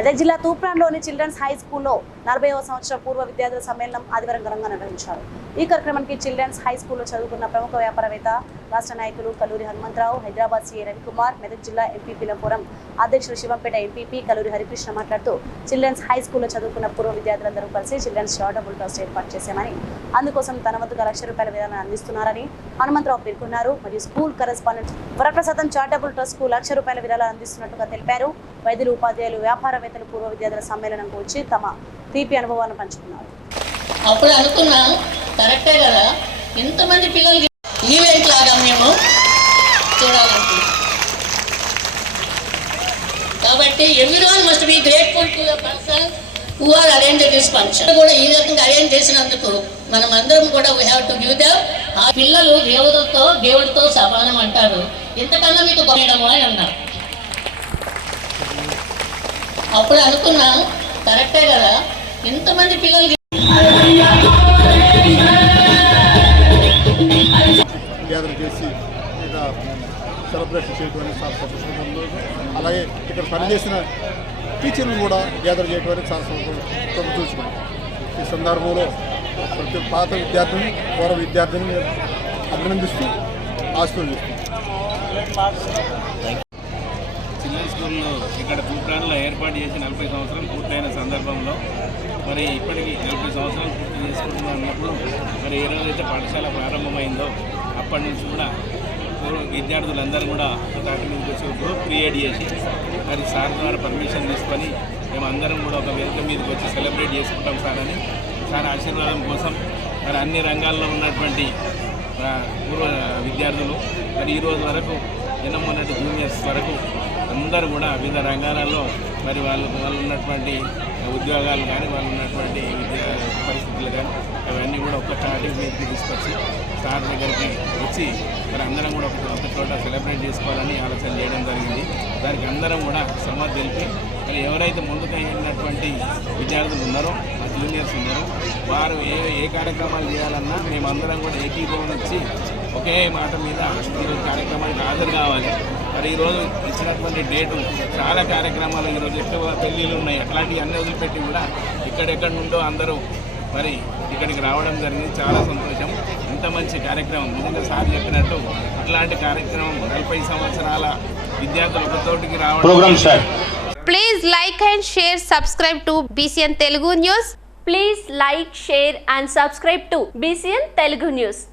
మెదక్ జిల్లా తూప్రాన్లోని children's high స్కూల్లో నలభైవ సంవత్సర పూర్వ విద్యార్థుల సమ్మేళనం ఆదివారం ఘనంగా నిర్వహించారు. ఈ కార్యక్రమానికి చిల్డ్రన్స్ హై స్కూల్లో చదువుకున్న ప్రముఖ వ్యాపారవేత్త రాష్ట్ర నాయకులు కల్లూరి హనుమంతరావు హైదరాబాద్ సీఏ రవికుమార్ మెదక్ జిల్లా ఎంపీ పిలంపురం అధ్యక్షులు శివంపేట ఎంపీపీ కల్లూరి హరికృష్ణ మాట్లాడుతూ చిల్డ్రన్స్ హై స్కూల్లో చదువుకున్న పూర్వ విద్యార్థులందరూ కలిసి చిల్డ్రన్స్ చారిటబుల్ ట్రస్ట్ ఏర్పాటు చేశామని అందుకోసం తన వద్దగా లక్ష రూపాయల విధానాన్ని అందిస్తున్నారని హనుమంతరావు పేర్కొన్నారు. మరియు స్కూల్ కరెస్పాండెంట్ వరప్రసాదం చారిటబుల్ ట్రస్ట్కు లక్ష రూపాయల విరాళాలు అందిస్తున్నట్టుగా తెలిపారు. వైద్యులు ఉపాధ్యాయులు వ్యాపారవేత్తలు పూర్వ విద్యార్థుల సమ్మేళనంకు వచ్చి తమ తీపి అనుభవాలను పంచుకున్నారు. అప్పుడు అనుకున్నా కరెక్టే కదా? ఇంతమంది పిల్లలు ఈవెంట్ లాగా మేము చూడాలనుకున్నాం కాబట్టి everyone must be grateful to the person who are arrange this function కూడా ఈ రకంగా అరేంజ్ చేసినందుకు మనం అందరం కూడా we have to give them ఆ పిల్లలు దేవుడితో దేవుడితో సమానం అంటారు. ఇంతకన్నా మీకు కొనడము అని అన్నారు. అప్పుడు అనుకున్నా కరెక్టే కదా? ఇంతమంది పిల్లలు గ్యాదర్ చేసి ఇక సెలబ్రేషన్ చేయడం అనేది చాలా సంతోషంగా అలాగే ఇక్కడ పనిచేసిన టీచర్లు కూడా గ్యాదర్ చేయడం అనేది చాలా సంతోషం చూసుకున్నాం. ఈ సందర్భంలో ప్రతి పాత విద్యార్థులను పూర్వ విద్యార్థిని అభినందిస్తూ ఆశీర్వదిస్తున్నాం. చిల్డ్రన్ స్కూల్లో ఇక్కడ తూప్రాన్లో ఏర్పాటు చేసి నలభై సంవత్సరాలు పూర్తయిన సందర్భంలో మరి ఇప్పటికీ నలభై సంవత్సరాలు పూర్తి చేసుకుంటున్నా అన్నప్పుడు మరి ఏ రోజైతే పాఠశాల ప్రారంభమైందో అప్పటి నుంచి కూడా పూర్వ విద్యార్థులందరూ కూడా దాటి మీదకి వచ్చి గ్రూప్ క్రియేట్ చేసి మరి సార్ ద్వారా పర్మిషన్ తీసుకొని మేము అందరం కూడా ఒక వేదిక మీదకి వచ్చి సెలబ్రేట్ చేసుకుంటాం సార్ అని సార్ ఆశీర్వాదం కోసం మరి అన్ని రంగాల్లో ఉన్నటువంటి పూర్వ విద్యార్థులు మరి ఈరోజు వరకు నిన్న మొన్నటి జూనియర్స్ వరకు అందరూ కూడా వివిధ రంగాలలో మరి వాళ్ళు వాళ్ళు ఉన్నటువంటి ఉద్యోగాలు కానీ వాళ్ళు ఉన్నటువంటి విద్యా పరిస్థితులు కానీ అవన్నీ కూడా ఒక టార్గెట్ మీదకి తీసుకొచ్చి స్టార్ దగ్గరికి వచ్చి మరి అందరం కూడా ఒక చోట సెలబ్రేట్ చేసుకోవాలని ఆలోచన చేయడం జరిగింది. దానికి అందరం కూడా శ్రమ తెలిపి మరి ఎవరైతే ముందుకు వెళ్ళినటువంటి విద్యార్థులు ఉన్నారో మా జూనియర్స్ ఉన్నారో వారు ఏ ఏ కార్యక్రమాలు చేయాలన్నా మేమందరం కూడా ఏకీభవనం వచ్చి ఒకే మాట మీద ఈ కార్యక్రమానికి హాజరు కావాలి. మరి ఈరోజు ఇచ్చినటువంటి డేటు చాలా కార్యక్రమాలు ఈరోజు ఎక్కువ పెళ్ళిళ్ళు ఉన్నాయి అట్లాంటివి అన్ని వదిలిపెట్టి కూడా ఇక్కడెక్కడ నుండో అందరూ మరి ఇక్కడికి రావడం జరిగింది చాలా సంతోషం ఇంత మంచి కార్యక్రమం నిజంగా సార్ చెప్పినట్టు ఇట్లాంటి కార్యక్రమం నలభై సంవత్సరాల విద్యార్థులు ఒక తోటికి రావడం. Please like and share, subscribe to BCN Telugu News. Please like, share and subscribe to BCN Telugu News.